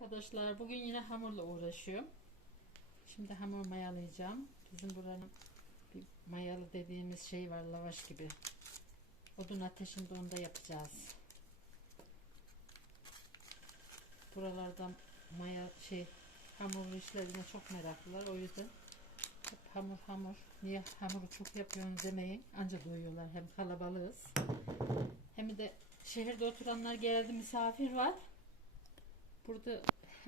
Arkadaşlar bugün yine hamurla uğraşıyorum. Şimdi hamur mayalayacağım. Bizim buranın bir mayalı dediğimiz şey var lavaş gibi. Odun ateşinde onu da yapacağız. Buralardan maya şey hamur işlerine çok meraklılar. O yüzden hep hamur hamur. Niye hamuru çok yapıyorsun demeyin. Anca doyuyorlar. Hem kalabalığız. Hem de şehirde oturanlar geldi misafir var. Burada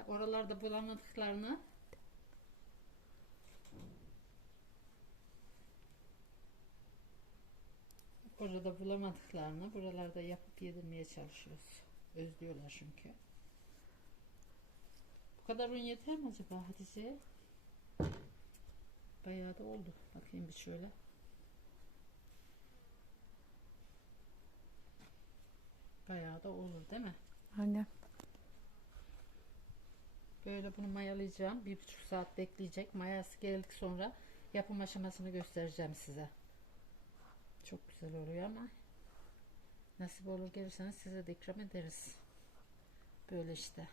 oralarda bulamadıklarını orada bulamadıklarını buralarda yapıp yedirmeye çalışıyoruz. Özlüyorlar çünkü. Bu kadar un yeter mi acaba Hatice? Bayağı da oldu. Bakayım bir şöyle. Bayağı da olur değil mi? Aynen. Böyle bunu mayalayacağım. Bir buçuk saat bekleyecek. Mayası geldik sonra yapım aşamasını göstereceğim size. Çok güzel oluyor ama nasip olur gelirseniz size de ikram ederiz. Böyle işte.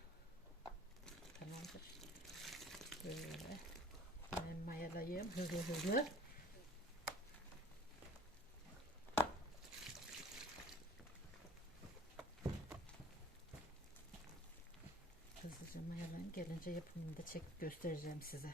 Tamamdır. Böyle. Hemen mayalayayım hızlı hızlı. Hızlıca mayalayayım. Gelince yapımını da çekip göstereceğim size.